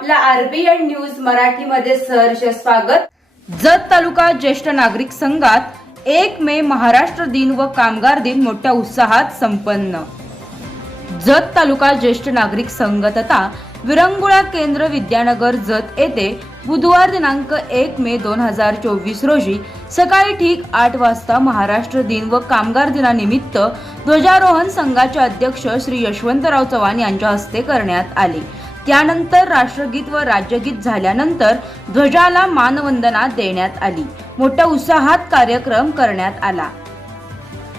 नमस्कार आपल्या RBN news मराठीमध्ये सहर्ष स्वागत. जत तालुका ज्येष्ठ नागरिक संघात एक मे महाराष्ट्र दिन व कामगार दिन मोठ्या उत्साहात संपन्न. जत तालुका ज्येष्ठ नागरिक संघ तथा विरंगुळा केंद्र विद्यानगर जत येथे बुधवार दिनांक एक मे दोन हजार चोवीस रोजी सकाळी ठीक आठ वाजता महाराष्ट्र दिन व कामगार दिनानिमित्त ध्वजारोहण संघाचे अध्यक्ष श्री यशवंतराव चव्हाण यांच्या हस्ते करण्यात आले. त्यानंतर राष्ट्रगीत व राज्यगीत झाल्यानंतर ध्वजाला मानवंदना देण्यात आली. मोठ्या उत्साहात कार्यक्रम करण्यात आला.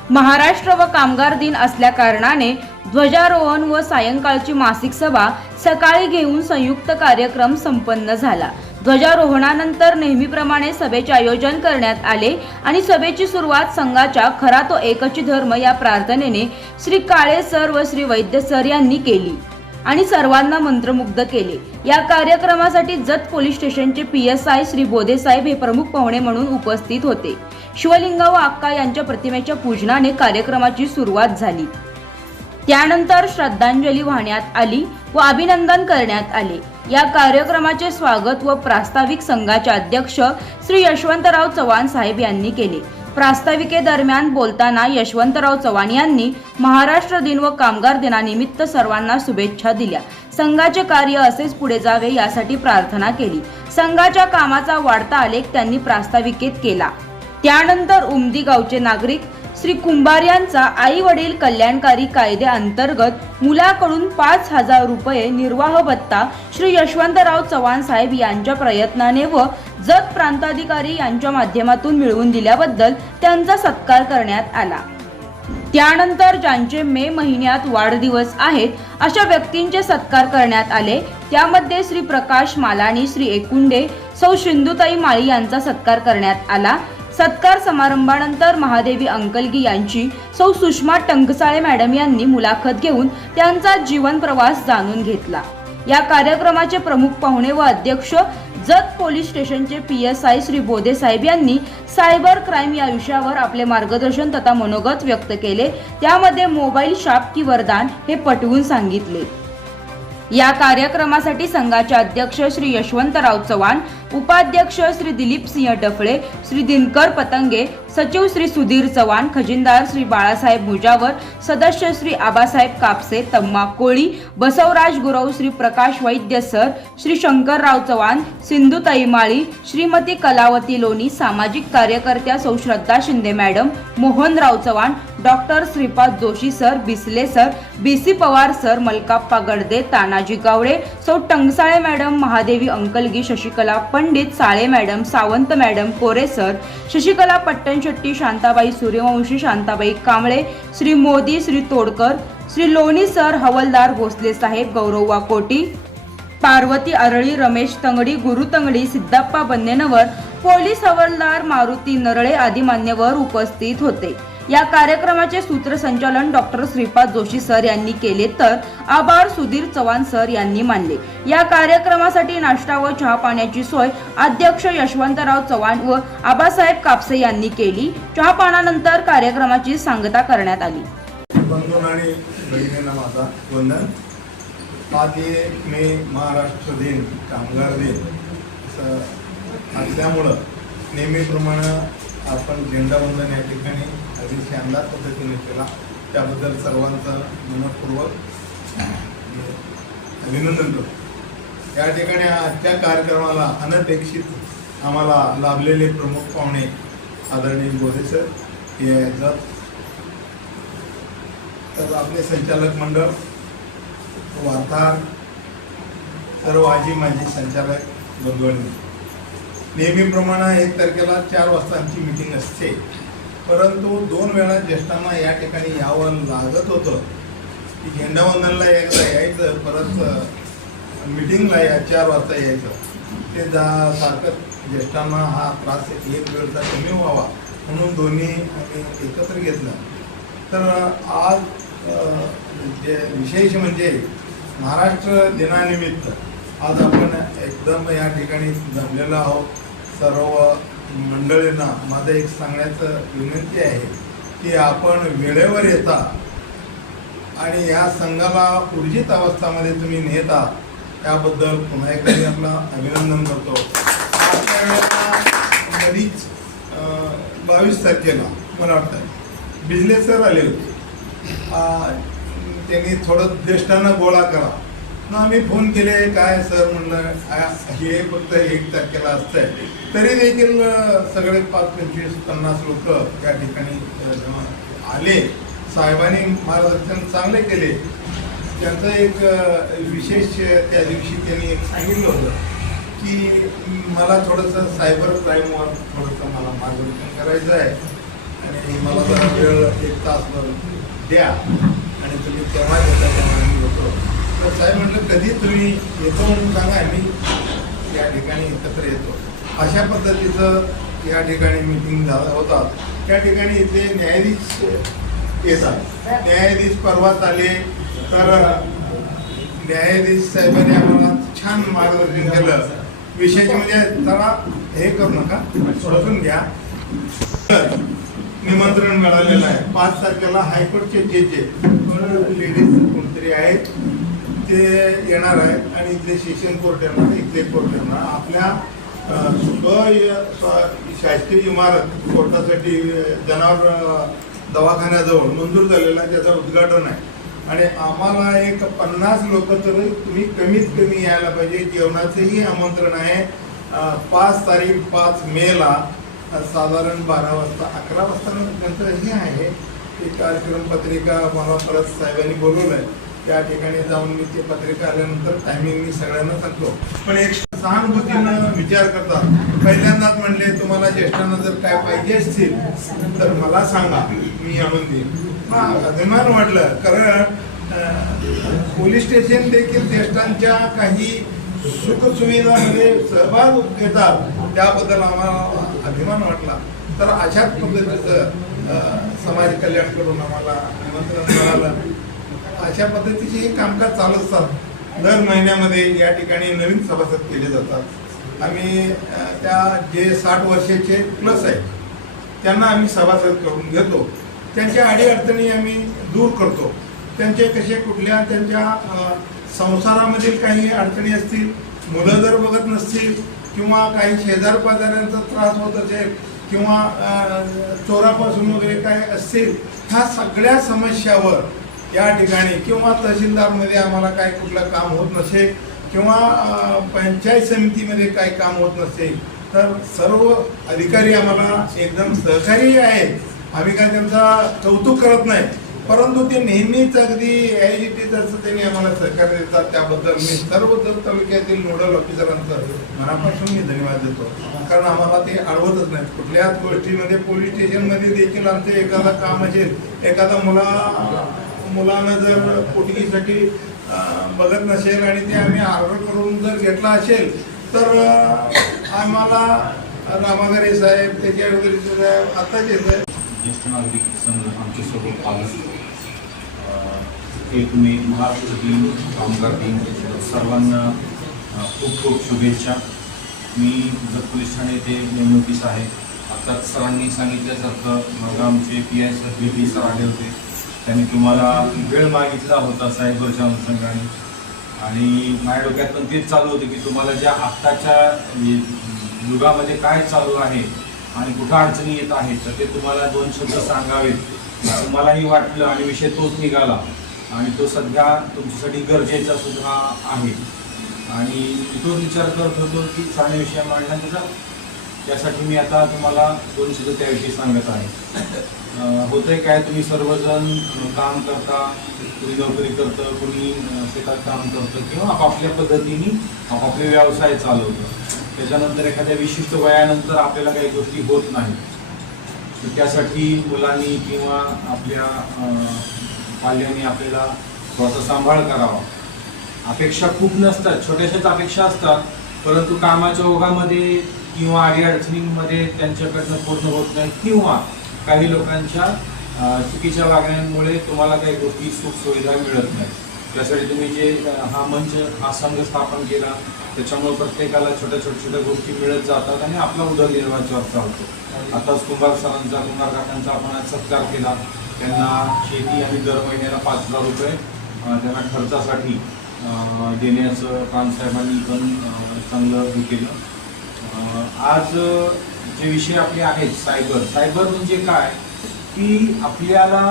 महाराष्ट्र व कामगार दिन असल्या कारणाने ध्वजारोहण व सायंकाळची मासिक सभा सकाळी घेऊन संयुक्त कार्यक्रम संपन्न झाला. ध्वजारोहणानंतर नेहमीप्रमाणे सभेचे आयोजन करण्यात आले आणि सभेची सुरुवात संघाच्या खरा तो एकची धर्म या प्रार्थनेने श्री काळे सर व श्री वैद्य सर यांनी केली. आणि सर्वांना मंत्रमुग्ध केले. या कार्यक्रमासाठी जत पोलीस स्टेशनचे P S I Shri Bodhe साहेब हे प्रमुख पाहुणे म्हणून उपस्थित होते. शिवलिंग व अक्का यांच्या प्रतिमेच्या पूजनाने कार्यक्रमाची सुरुवात झाली. त्यानंतर श्रद्धांजली वाहण्यात आली व अभिनंदन करण्यात आले. या कार्यक्रमाचे स्वागत व प्रास्ताविक संघाचे अध्यक्ष श्री यशवंतराव चव्हाण साहेब यांनी केले. प्रास्ताविकेदरम्यान बोलताना यशवंतराव चव्हाण यांनी महाराष्ट्र दिन व कामगार दिनानिमित्त सर्वांना शुभेच्छा दिल्या. संघाचे कार्य असेच पुढे जावे यासाठी प्रार्थना केली. संघाच्या कामाचा वाढता आलेख त्यांनी प्रास्ताविकेत केला. त्यानंतर उमदी गावचे नागरिक श्री कुंभार यांचा आई वडील कल्याणकारी कायदे अंतर्गत मुलाकडून पाच हजार रुपये निर्वाह भत्ता श्री यशवंतराव चव्हाण साहेब यांच्या प्रयत्नाने व जत प्रांताधिकारी यांच्या माध्यमातून मिळवून दिल्याबद्दल त्यांचा सत्कार करण्यात आला. त्यानंतर ज्यांचे मे महिन्यात वाढदिवस आहेत अशा व्यक्तींचे सत्कार करण्यात आले. त्यामध्ये श्री प्रकाश मालानी श्री एकुंडे सौ सिंधुताई माळी यांचा सत्कार करण्यात आला. सत्कार समारंभानंतर महादेवी अंकलगी यांची सौ सुषमा टंकसाळे मॅडम यांनी मुलाखत घेऊन त्यांचा जीवन प्रवास जाणून घेतला. या कार्यक्रमाचे प्रमुख पाहुणे व अध्यक्ष जत पोलीस स्टेशनचे P S I Shri Bodhe साहेब यांनी सायबर क्राईम या विषयावर आपले मार्गदर्शन तथा मनोगत व्यक्त केले. त्यामध्ये मोबाईल शाप की वरदान हे पटवून सांगितले. या कार्यक्रमासाठी संघाचे अध्यक्ष श्री यशवंतराव चव्हाण उपाध्यक्ष श्री दिलीप सिंह डफळे श्री दिनकर पतंगे सचिव श्री सुधीर चव्हाण खजिनदार श्री बाळासाहेब मुजावर सदस्य श्री आबासाहेब कापसे तम्मा कोळी बसवराज गुरव श्री प्रकाश वैद्य सर श्री शंकरराव चव्हाण सिंधू तैमाळी श्रीमती कलावती लोणी सामाजिक कार्यकर्त्या Sau Shraddha Shinde madam Mohanrao Chavan doctor Shripad Joshi sir Bisle sir B C Pawar sir Malkappa Gadade Tanaji Gawade Sau Tangsale madam Mahadevi Ankalgi Shashikala Pandit Sale madam Sawant madam Kore sir Shashikala Pattanshetti Shantabai Suryavanshi Shantabai Kamble Shri Modi Shri Todkar Shri Loni sir हवलदार भोसले साहेब Gaurav Wakoti Parvati Arali Ramesh Tangadi Guru Tangadi सिद्धाप्पा बन्नेनवर police हवलदार मारुती नरळे आदी मान्यवर उपस्थित होते. या कार्यक्रमाचे सूत्रसंचालन doctor Shripad Joshi sir यांनी केले तर आभार सुधीर चव्हाण सर यांनी मानले. या कार्यक्रमासाठी नाश्ता व चहा पाण्याची सोय अध्यक्ष यशवंतराव चव्हाण व आबासाहेब कापसे यांनी केली. चहा पानानंतर कार्यक्रमाची सांगता करण्यात आली. आज मे महाराष्ट्र दिन कामगार दिन. असं असल्यामुळं नेहमीप्रमाणे आपण झेंडावंदन या ठिकाणी अगदी शानदार पद्धतीने केला. त्याबद्दल सर्वांचं मनपूर्वक अभिनंदन करतो. या ठिकाणी आजच्या कार्यक्रमाला अनपेक्षित आम्हाला लाभलेले प्रमुख पाहुणे आदरणीय बोधे सर हे आहेत. तर आपले संचालक मंडळ वार्ताहर सर्व आजी माजी संचालक बंधूंनी. नेहमीप्रमाणे एक तारखेला चार वाजता आमची मिटिंग असते. परंतु दोन वेळा ज्येष्ठांना या ठिकाणी यावं लागत होतं. की झेंडावंदनला एकदा यायचं परत मिटिंगला या चार वाजता यायचं. ते जा सारखं ज्येष्ठांना हा त्रास एक वेळचा कमी व्हावा म्हणून दोन्ही आम्ही एकत्र घेतलं. तर आज जे विशेष म्हणजे महाराष्ट्र दिनानिमित्त आज आपण एकदम या ठिकाणी जमलेलो आहोत. सर्व मंडळींना माझं एक सांगण्याचं विनंती आहे की आपण वेळेवर येता आणि या संघाला ऊर्जित अवस्थामध्ये तुम्ही नेता त्याबद्दल पुन्हा एकदा मी आपला अभिनंदन करतो. कधीच बावीस तारखेला मला वाटतं बिजले आले होते. त्यांनी थोडं ज्येष्ठांना गोळा करा. मग आम्ही फोन केले काय सर? म्हणलं हे फक्त एक तारखेला असतंय. तरी देखील सगळे पाच पंचवीस पन्नास लोक त्या ठिकाणी आले. साहेबांनी मार्गदर्शन चांगले केले. त्यांचं एक विशेष त्या दिवशी त्यांनी एक सांगितलं होतं की मला थोडंसं सायबर क्राईमवर थोडंसं मला मार्गदर्शन करायचं आहे आणि मला जरा वेळ एक तासभर द्या आणि तुम्ही तेव्हा येता तेव्हा मी तर साहेब कधी तुम्ही येतो म्हणून सांगा आम्ही या ठिकाणी एकत्र येतो. अशा पद्धतीचं या ठिकाणी मिटिंग झालं होतात त्या ठिकाणी इथे न्यायाधीश येतात. न्यायाधीश परवाच आले. तर न्यायाधीश साहेबांनी आम्हाला छान मार्गदर्शन केलं. विशेष म्हणजे त्याला हे करू नका सोडून घ्या तर निमंत्रण मिळालेलं आहे. पाच तारखेला हायकोर्टचे जे जे लेडीज कोणतरी आहेत? ते येणार आहेत आणि इथले सेशन कोर्ट येणार इथले कोर्ट येणार. आपल्या स्व शासकीय इमारत कोर्टासाठी जनावर दवाखान्याजवळ मंजूर झालेला आहे, त्याचं उद्घाटन आहे. आणि आम्हाला एक पन्नास लोक तरी तुम्ही कमीत कमी यायला पाहिजे. जेवणाचंही आमंत्रण आहे. पाच तारीख पाच मेला साधारण बारा वाजता अकरा वाजता त्यांचं हे आहे. एक कार्यक्रम पत्रिका मला परत साहेबांनी बोलवलं आहे त्या ठिकाणी जाऊन मी ते पत्रिका आल्यानंतर टायमिंग मी सगळ्यांना सांगतो. पण एक सहानुभूतीनं विचार करतात पहिल्यांदाच म्हणले तुम्हाला ज्येष्ठांना जर काय पाहिजे असतील तर मला सांगा. मी आणून देईन हा, अभिमान वाटलं. कारण पोलीस स्टेशन देखील ज्येष्ठांच्या काही सुखसुविधामध्ये सहभाग घेतात त्याबद्दल आम्हाला अभिमान वाटला. तर अशाच पद्धतीचं समाज कल्याणकडून आम्हाला निमंत्रण मिळालं. अशा पद्धतीचे हे कामकाज चालू असतात. दर महिन्यामध्ये या ठिकाणी नवीन सभासद केले जातात. आम्ही त्या जे साठ वर्षाचे प्लस आहेत त्यांना आम्ही सभासद करून घेतो. त्यांच्या अडीअडचणी आम्ही दूर करतो. त्यांचे कसे कुठल्या त्यांच्या संसारामधील काही अडचणी असतील मुलं जर बघत नसतील किंवा काही शेजार पाजाऱ्यांचा त्रास होत असेल किंवा चोरापासून वगैरे काय असतील ह्या सगळ्या समस्यावर या ठिकाणी किंवा तहसीलदारमध्ये आम्हाला काय कुठलं काम होत नसेल किंवा पंचायत समितीमध्ये काय काम होत नसेल तर सर्व अधिकारी आम्हाला एकदम सहकारी आहेत. आम्ही काय त्यांचा कौतुक करत नाही. परंतु ते नेहमीच अगदी ॲजिटी जसं त्यांनी आम्हाला सहकार्य देतात. त्याबद्दल मी सर्व जर तालुक्यातील नोडल ऑफिसरांचं मनापासून मी धन्यवाद देतो. कारण आम्हाला ते अडवतच नाहीत. कुठल्याच गोष्टीमध्ये पोलीस स्टेशनमध्ये देखील आमचं एखादा काम असेल एखादा मुला मुलांना जर पोटगीसाठी बघत नसेल आणि ते आम्ही ऑर्डर करून जर घेतला असेल तर आम्हाला रामागरे साहेब त्याच्या व्यतिरिक्त साहेब आताच येत आहे ज्येष्ठ नागरिक संघ आमच्या सर्व पालक एक मे महाराष्ट्र दिन कामगार दिन सर्वांना खूप खूप शुभेच्छा. मी जर पोलीस ठाणे येथे नेमणुकीस आहे. आत्ताच सरांनी सांगितल्यासारखं मग आमचे P I sir B P sir आले होते. त्यांनी तुम्हाला वेळ मागितला होता सायबरच्या अनुषंगाने आणि माझ्या डोक्यात पण तेच चालू होतं की तुम्हाला ज्या आत्ताच्या युगामध्ये काय चालू आहे आणि कुठं अडचणी येत आहेत तर ते तुम्हाला दोन शब्द सांगावेत. तुम्हालाही वाटलं आणि विषय तोच निघाला. आणि तो सध्या तुमच्यासाठी गरजेचा सुद्धा आहे. आणि तो विचार करत होतो की चांगले विषय मांडला त्याचा त्यासाठी मी आता तुम्हाला दोन शब्द त्याविषयी सांगत आहे. होतंय काय तुम्ही सर्वजण काम करता कुणी नोकरी करतं कुणी शेतात काम करतं किंवा आपापल्या पद्धतीने आपापले व्यवसाय चालवतं. त्याच्यानंतर एखाद्या विशिष्ट वयानंतर आपल्याला काही गोष्टी होत नाही त्यासाठी मुलांनी किंवा आपल्या पाल्यांनी आपल्याला थोडासा सांभाळ करावा. अपेक्षा खूप नसतात छोट्याशाच अपेक्षा असतात परंतु कामाच्या ओघामध्ये किंवा अडीअडचणींमध्ये त्यांच्याकडनं पूर्ण होत नाही किंवा काही लोकांच्या चुकीच्या वागण्यांमुळे तुम्हाला काही गोष्टी सुख सुविधा मिळत नाही त्यासाठी तुम्ही जे हा मंच हा संघ स्थापन केला त्याच्यामुळे प्रत्येकाला छोट्या छोट्या छोट्या गोष्टी मिळत जातात आणि आपला उदरनिर्वाह चर्चा होतो. आताच कुंभार सरांचा कुंभार काकांचा आपण आज सत्कार केला. त्यांना शेती आणि दर महिन्याला पाच हजार रुपये त्यांना खर्चासाठी देण्याचं प्राणसाहेबांनी पण चांगलं हे केलं. आज जे विषय आपले आहेत सायबर. सायबर म्हणजे काय? की आपल्याला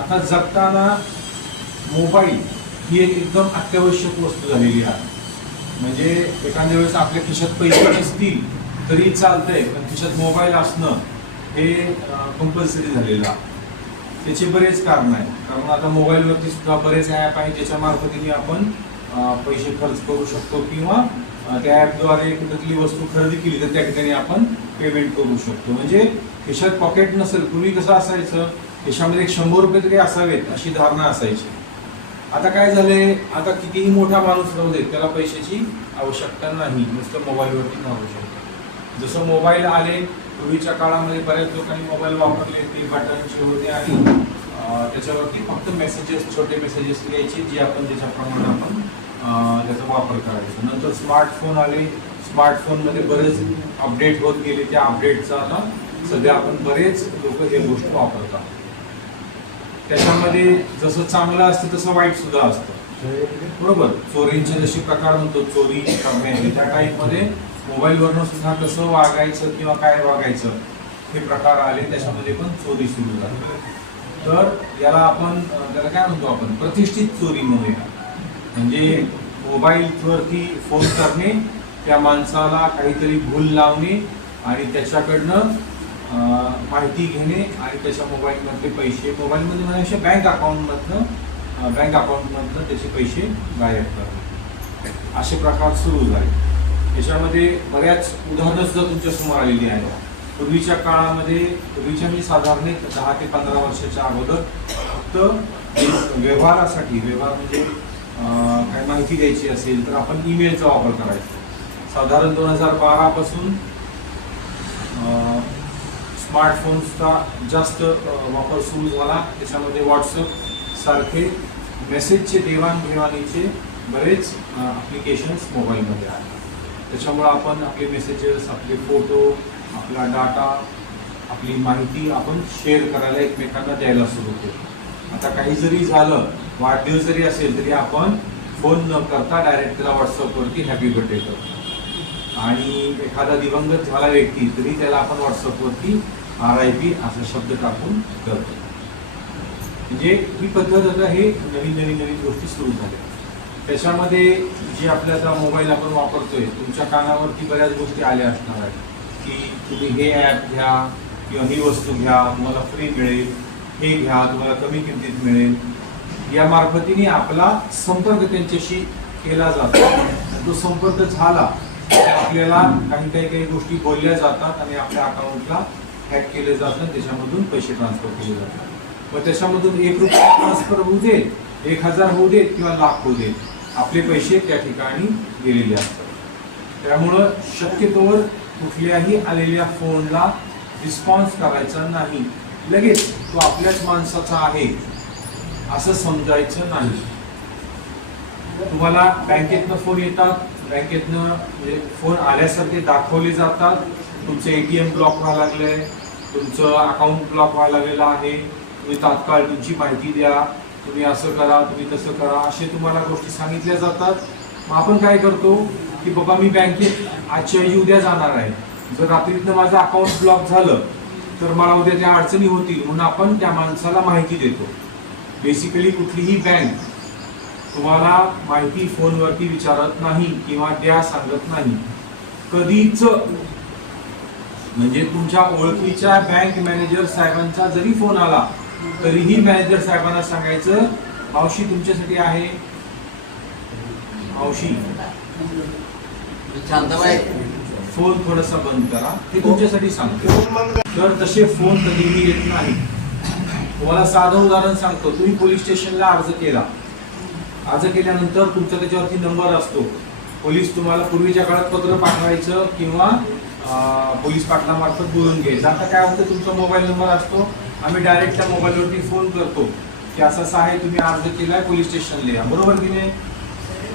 आता जगताना मोबाईल ही एक एकदम अत्यावश्यक वस्तू झालेली आहे. म्हणजे एखाद्या वेळेस आपल्या खिशात पैसे नसतील तरी चालतंय पण खिशात मोबाईल असणं हे कंपल्सरी झालेलं आहे. त्याचे बरेच कारण आहेत. कारण आता मोबाईलवरती सुद्धा बरेच ॲप आहेत ज्याच्या मार्फतीने आपण पैसे खर्च करू शकतो किंवा त्या ॲपद्वारे कुठली वस्तू खरेदी केली तर त्या ठिकाणी आपण पेमेंट करू शकतो. म्हणजे खिशात पॉकेट नसेल पूर्वी कसं असायचं? खिशामध्ये एक शंभर रुपये तरी असावेत अशी धारणा असायची. आता काय झाले आता कितीही मोठा माणूस राहू दे त्याला पैशाची आवश्यकता नाही. नुसतं मोबाईलवरती राहू शकतो. जसं मोबाईल आले पूर्वीच्या काळामध्ये बऱ्याच लोकांनी मोबाईल वापरले ते बटनचे होते आणि त्याच्यावरती फक्त मेसेजेस छोटे मेसेजेस लिहायचे जे आपण ज्याच्याप्रमाणे आपण त्याचा वापर करायचा. नंतर स्मार्टफोन आले. स्मार्टफोनमध्ये बरेच अपडेट होत गेले त्या अपडेटचा आता सध्या आपण बरेच लोक हे गोष्ट वापरतात. त्याच्यामध्ये जसं चांगलं असतं तसं वाईट सुद्धा असतं. बरोबर? चोरींचे जसे प्रकार म्हणतो चोरी करणे त्या टाईपमध्ये मोबाईलवरनं सुद्धा कसं वागायचं किंवा काय वागायचं हे प्रकार आले. त्याच्यामध्ये पण चोरी सुरू झाली. तर याला आपण त्याला काय म्हणतो आपण? प्रतिष्ठित चोरी म्हणूया म्हणजे मोबाईलवरती फोन करणे त्या माणसाला काहीतरी भूल लावणे आणि त्याच्याकडनं माहिती घेणे आणि त्याच्या मोबाईलमधले पैसे मोबाईलमध्ये म्हणजे बँक अकाउंटमधनं बँक अकाउंटमधनं त्याचे पैसे गायब करणे. असे प्रकार सुरू झाले. याच्यामध्ये बऱ्याच उदाहरणं सुद्धा तुमच्यासमोर आलेली आहेत. पूर्वीच्या काळामध्ये पूर्वीच्या मी साधारण एक दहा ते पंधरा वर्षाच्या अगोदर फक्त व्यवहारासाठी व्यवहार म्हणजे काय माहिती द्यायची असेल तर आपण ईमेलचा वापर करायचो. साधारण दोन हजार बारापासून स्मार्टफोन्सचा जास्त वापर सुरू झाला. त्याच्यामध्ये व्हॉट्सअप सारखे मेसेजचे देवाणघेवाणीचे बरेच ॲप्लिकेशन्स मोबाईलमध्ये आहेत. त्याच्यामुळं आपण आपले मेसेजेस आपले फोटो आपला डाटा आपली माहिती आपण शेअर करायला एकमेकांना द्यायला सुरू होतो आता काही जरी झालं वाढदिवस जरी असेल तरी आपण फोन न करता डायरेक्ट त्याला व्हॉट्सअपवरती हॅपी बर्थडे करतो. आणि एखादा दिवंगत झाला व्यक्ती तरी त्याला आपण व्हॉट्सअपवरती आर आय पी असा शब्द टाकून करतो. म्हणजे ही पद्धत आता हे नवीन नवीन नवीन गोष्टी सुरू झाल्या. त्याच्यामध्ये जे आपल्या आता मोबाईल आपण वापरतोय तुमच्या कानावरती बऱ्याच गोष्टी आल्या असणार आहेत. की तुम्ही हे ॲप घ्या किंवा ही वस्तू घ्या तुम्हाला फ्री मिळेल. हे घ्या तुम्हाला कमी किमतीत मिळेल. या मार्फतीने आपला संपर्क त्यांच्याशी केला जातो. तो संपर्क झाला आपल्याला काही काही काही गोष्टी बोलल्या जातात आणि आपल्या अकाउंटला हॅक केले जातात. त्याच्यामधून पैसे ट्रान्सफर केले जातात. व त्याच्यामधून एक रुपया ट्रान्सफर होऊ दे एक हजार होऊ देत किंवा लाख होऊ देत आपले पैसे त्या ठिकाणी गेलेले असतात. त्यामुळं शक्यतोवर कुठल्याही आलेल्या फोनला रिस्पॉन्स करायचा नाही. लगेच तो आपल्याच माणसाचा आहे. असं समजायचं नाही. तुम्हाला बँकेतनं फोन येतात बँकेतनं म्हणजे फोन आल्यासारखे दाखवले जातात. तुमचं एटीएम ब्लॉक व्हायला लागलंय तुमचं अकाउंट ब्लॉक व्हायला लागलेलं आहे. तुम्ही तात्काळ तुमची माहिती द्या तुम्ही असं करा तुम्ही तसं करा असे तुम्हाला गोष्टी सांगितल्या जातात. मग आपण काय करतो की बाबा मी बँकेत आजच्या ऐवजी उद्या जाणार आहे. जर रात्रीतनं माझं अकाउंट ब्लॉक झालं तर मला उद्या त्या अडचणी होतील म्हणून आपण त्या माणसाला माहिती देतो. बेसिकली कुठलीही बँक तुम्हाला माहिती फोनवरती विचारत नाही किंवा द्या सांगत नाही. कधीच म्हणजे तुमच्या ओळखीच्या बँक मॅनेजर साहेबांचा जरी फोन आला तरीही मॅनेजर साहेबांना सांगायचं मावशी तुमच्यासाठी आहे. मावशी. फोन थोडासा बंद करा. हे तुमच्यासाठी सांगतो तर तसे फोन कधीही येत नाही तुम्हाला साधं उदाहरण सांगतो. तुम्ही पोलीस स्टेशनला अर्ज केला. अर्ज केल्यानंतर तुमचा त्याच्यावरती नंबर असतो. पोलीस तुम्हाला पूर्वीच्या काळात पत्र पाठवायचं किंवा पोलीस पाटलामार्फत बोलून घ्यायचं. आता काय होतं तुमचा मोबाईल नंबर असतो. आम्ही डायरेक्ट त्या मोबाईलवरती फोन करतो. की असं असं आहे तुम्ही अर्ज केलाय पोलीस स्टेशनला या. बरोबर की नाही?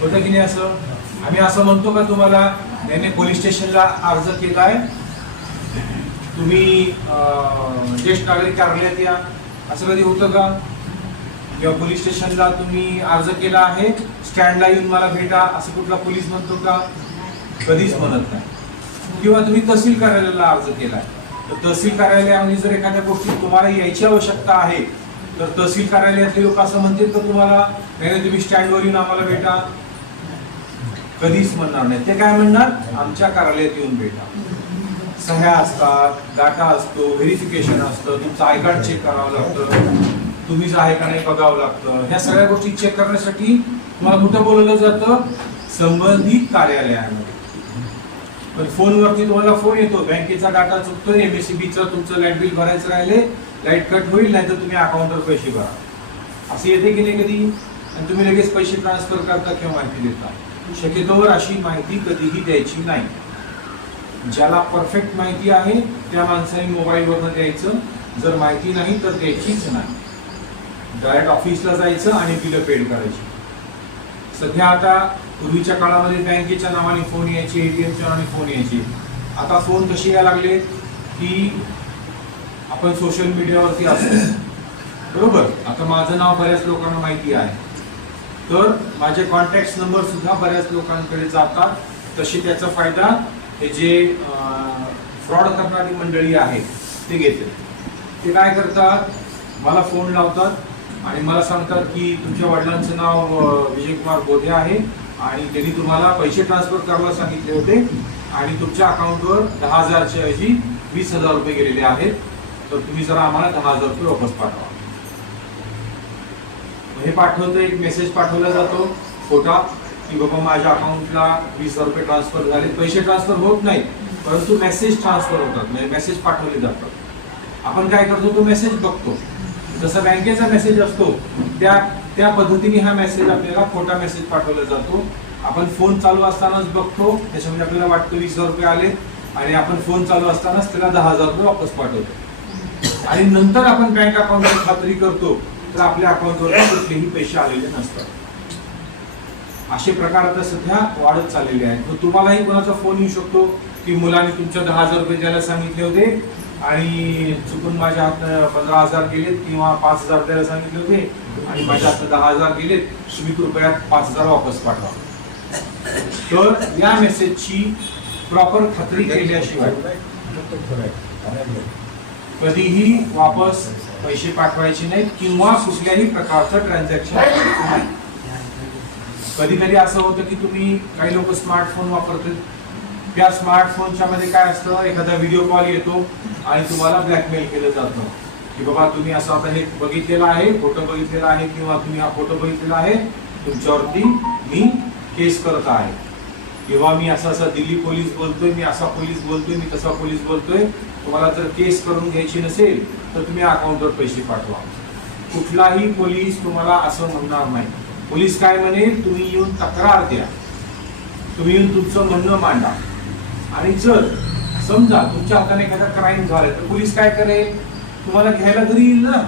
होतं की नाही असं? आम्ही असं म्हणतो का तुम्हाला नाही नाही पोलीस स्टेशनला अर्ज केलाय. तुम्ही ज्येष्ठ नागरिक कार्यालयात या. असं कधी होतं का? किंवा पोलीस स्टेशनला तुम्ही अर्ज केला आहे स्टँडला येऊन मला भेटा असं कुठला पोलीस म्हणतो का? कधीच म्हणत नाही. किंवा तुम्ही तहसील कार्यालयाला अर्ज केला तर तहसील कार्यालयामध्ये जर एखाद्या गोष्टी तुम्हाला यायची आवश्यकता आहे तर तहसील कार्यालयातले लोक असं म्हणतील का तुम्हाला? नाही नाही, तुम्ही स्टँडवर येऊन आम्हाला भेटा. कधीच म्हणणार नाही. ते काय म्हणणार? आमच्या कार्यालयात येऊन भेटा. सह्या असतात डाटा असतो व्हेरिफिकेशन असतं तुमचं आय कार्ड चेक करावं लागतं तुम्हीच आहे का नाही बघावं लागतं. ह्या सगळ्या गोष्टी चेक करण्यासाठी तुम्हाला कुठं बोलवलं जातं? संबंधित कार्यालयामध्ये पण फोनवरती तुम्हाला फोन येतो. बँकेचा डाटा चुकतोय एमएससीबीचा तुमचं लाइट बिल भरायचं राहिले लाइट कट होईल नाही तर तुम्ही अकाउंटवर पैसे भरा. असं येते की नाही कधी? आणि तुम्ही लगेच पैसे ट्रान्सफर करता किंवा माहिती देता. शक्यतोवर अशी माहिती कधीही द्यायची नाही. ज्याला परफेक्ट माहिती आहे त्या माणसाने मोबाईलवरनं द्यायचं जर माहिती नाही तर द्यायचीच नाही. डायरेक्ट ऑफिसला जायचं आणि बिलं पेड करायची. सध्या आता पूर्वीच्या काळामध्ये बँकेच्या नावाने फोन यायचे एटीएमच्या नावाने फोन यायचे. आता फोन कसे यायला लागले? की आपण सोशल मीडियावरती असतो. बरोबर? आता माझं नाव बऱ्याच लोकांना माहिती आहे. तर माझे कॉन्टॅक्ट नंबर सुद्धा बऱ्याच लोकांकडे जातात. तशी त्याचा फायदा हे जे फ्रॉड करणारी मंडळी आहेत ते घेते ते काय करतात? मला फोन लावतात आणि मला सांगतात की तुमच्या वडिलांचं नाव विजयकुमार बोधे आहे आणि त्यांनी तुम्हाला पैसे ट्रान्सफर करायला सांगितले होते आणि तुमच्या अकाउंटवर दहा हजारच्या ऐवजी वीस हजार रुपये गेलेले आहेत. तर तुम्ही जरा आम्हाला दहा हजार रुपये वापस पाठवा. हे पाठवतं एक मेसेज पाठवला जातो खोटा की बाबा माझ्या अकाउंटला वीस हजार रुपये ट्रान्सफर झाले. पैसे ट्रान्सफर होत नाही परंतु मेसेज ट्रान्सफर होतात. म्हणजे मेसेज पाठवले जातात. आपण काय करतो तो मेसेज बघतो. जसा बँकेचा मेसेज असतो त्या त्या पद्धतीने हा मेसेज आपल्याला खोटा मेसेज पाठवला जातो. आपण फोन चालू असतानाच बघतो त्याच्यामध्ये आपल्याला वाटतं वीस हजार रुपये आले आणि आपण फोन चालू असतानाच त्याला दहा हजार रुपये वापस पाठवतो. आणि नंतर आपण बँक अकाउंटवर खात्री करतो तर आपल्या अकाउंटवर कुठलेही पैसे आलेले नसतात. असे प्रकार आता सध्या वाढत चाललेले आहेत. मग तुम्हालाही कोणाचा फोन येऊ शकतो? की मुलाने तुमच्या दहा हजार रुपये द्यायला सांगितले होते आणि चुकून माझ्या हात पंधरा हजार गेलेत किंवा पाच हजार द्यायला सांगितले होते आणि माझ्या हात दहा हजार गेलेत तुम्ही कृपया पाच हजार वापस पाठवा. तर या मेसेजची प्रॉपर खात्री केल्याशिवाय कधीही वापस पैसे पाठवायचे नाहीत किंवा कुठल्याही प्रकारचं ट्रान्झॅक्शन नाही. कधी कधी असं होतं की तुम्ही काही लोक स्मार्टफोन वापरतात त्या स्मार्टफोनच्या मध्ये काय असतं एखादा व्हिडिओ कॉल येतो आणि तुम्हाला ब्लॅकमेल केलं जातं. की बाबा तुम्ही असं आता हे बघितलेलं आहे फोटो बघितलेला आहे किंवा तुम्ही हा फोटो बघितलेला आहे तुमच्यावरती मी केस करत आहे. किंवा मी असं असं दिल्ली पोलीस बोलतोय मी असा पोलीस बोलतोय मी तसा पोलीस बोलतोय. तुम्हाला जर केस करून घ्यायची नसेल तर तुम्ही अकाउंटवर पैसे पाठवा. कुठलाही पोलीस तुम्हाला असं म्हणणार नाही. पोलीस काय म्हणेल तुम्ही येऊन तक्रार द्या. तुम्ही येऊन तुमचं म्हणणं मांडा. आणि जर समजा तुमच्या हाताने एखादा क्राईम झाला तर पोलीस काय करेल? तुम्हाला घ्यायला घरी येईल ना?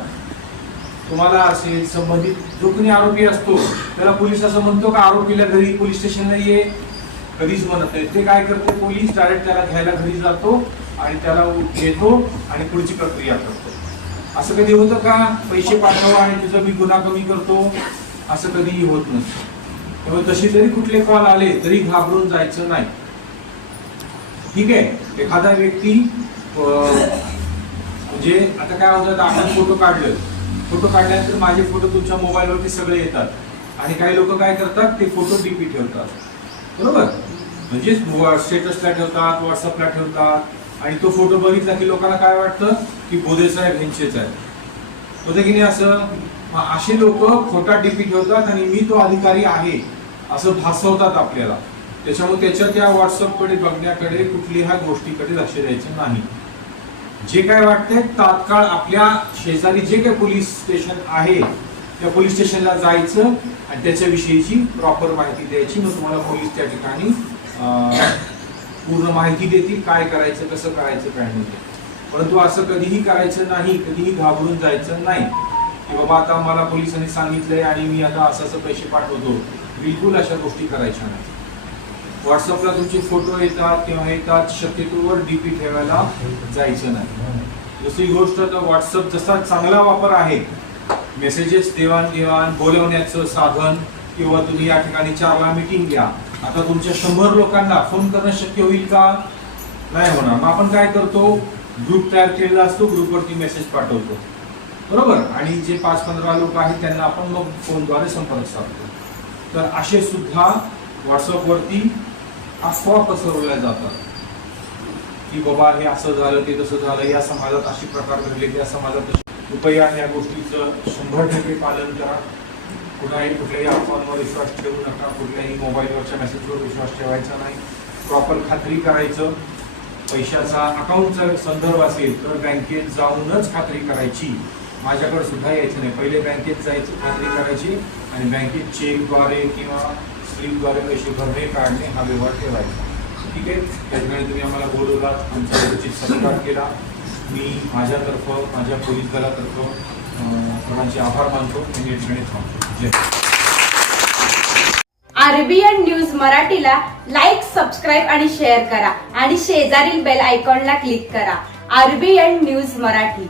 तुम्हाला असेल संबंधित जो कोणी आरोपी असतो त्याला पोलीस असं म्हणतो का आरोपीला घरी पोलीस स्टेशनला ये. कधीच म्हणत नाही. ते काय करते पोलीस डायरेक्ट त्याला घ्यायला घरी जातो आणि त्याला घेतो आणि पुढची प्रक्रिया करतो. असं कधी होतं का? पैसे पाठवा आणि तुझा मी गुन्हा कमी करतो. असं कधीही होत नसतं. त्यामुळे तशी जरी कुठले कॉल आले तरी घाबरून जायचं नाही. ठीक आहे? एखादा व्यक्ती म्हणजे आता काय होतं आपण फोटो काढले. फोटो काढल्यानंतर माझे फोटो तुमच्या मोबाईलवरती सगळे येतात. आणि काही लोक काय करतात ते फोटो डीपी ठेवतात. बरोबर? म्हणजे स्टेटसला ठेवतात व्हॉट्सअपला ठेवतात. आणि तो फोटो बघितला की लोकांना काय वाटतं? की बोधे साहेब ह्यांचेच आहे होतं की नाही असं? मग असे लोक खोटा डिपीट ठेवतात आणि मी तो अधिकारी आहे असं भासवतात आपल्याला. त्याच्यामुळे त्याच्या त्या व्हॉट्सअपकडे बघण्याकडे कुठल्याही गोष्टीकडे लक्ष द्यायचं नाही. जे काय वाटते तात्काळ आपल्या शेजारी जे काही पोलीस स्टेशन आहे त्या पोलीस स्टेशनला जायचं आणि त्याच्याविषयीची प्रॉपर माहिती द्यायची. मग तुम्हाला पोलीस त्या ठिकाणी पूर्ण माहिती देतील काय करायचं कसं करायचं काय नाही. परंतु असं कधीही करायचं नाही कधीही घाबरून जायचं नाही. की बाबा आता मला पोलिसांनी सांगितलंय आणि मी आता असं असं पैसे पाठवतो. बिलकुल अशा गोष्टी करायच्या नाही. व्हॉट्सअपला तुमचे फोटो येतात किंवा येतात शक्यतोवर डी पी ठेवायला जायचं नाही. दुसरी गोष्ट तर व्हॉट्सअप जसा चांगला वापर आहे मेसेजेस देवाणघेवाण बोलवण्याचं साधन किंवा तुम्ही या ठिकाणी चारला मिटिंग घ्या. आता तुमच्या शंभर लोकांना फोन करणं शक्य होईल का? नाही होणार. मग आपण काय करतो? ग्रुप तयार केलेला असतो ग्रुपवरती मेसेज पाठवतो. बरोबर? आणि जे पाच पंधरा लोक आहेत त्यांना आपण मग फोनद्वारे संपर्क साधतो. तर असे सुद्धा व्हॉट्सअपवरती अफवा पसरवल्या जातात. की बाबा हे असं झालं ते तसं झालं या समाजात अशी प्रकार घडले या समाजात कृपया या गोष्टीचं शंभर टक्के पालन करा. कुठल्याही कुठल्याही अफवांवर विश्वास ठेवू नका. कुठल्याही मोबाईलवरच्या मेसेजवर विश्वास ठेवायचा नाही. प्रॉपर खात्री करायचं. पैशाचा अकाउंटचा संदर्भ असेल तर बँकेत जाऊनच खात्री करायची. माझ्याकडे सुद्धा यायचं नाही. पहिले बँकेत जायची खात्री करायची आणि बँकेत चेकद्वारे किंवा स्लिपद्वारे पैसे भरणे काढणे हा व्यवहार ठेवायचा. ठीक आहे? त्या तुम्ही आम्हाला बोलवलात आमचा उचित सत्कार केला. मी माझ्यातर्फ माझ्या पोलीस दलातर्फ सर्वांचे आभार मानतो आणि या थांबतो. जय आरबीएन न्यूज मराठीला लाईक सबस्क्राईब आणि शेअर करा. आणि शेजारील बेल आयकॉनला क्लिक करा. RBN news Marathi.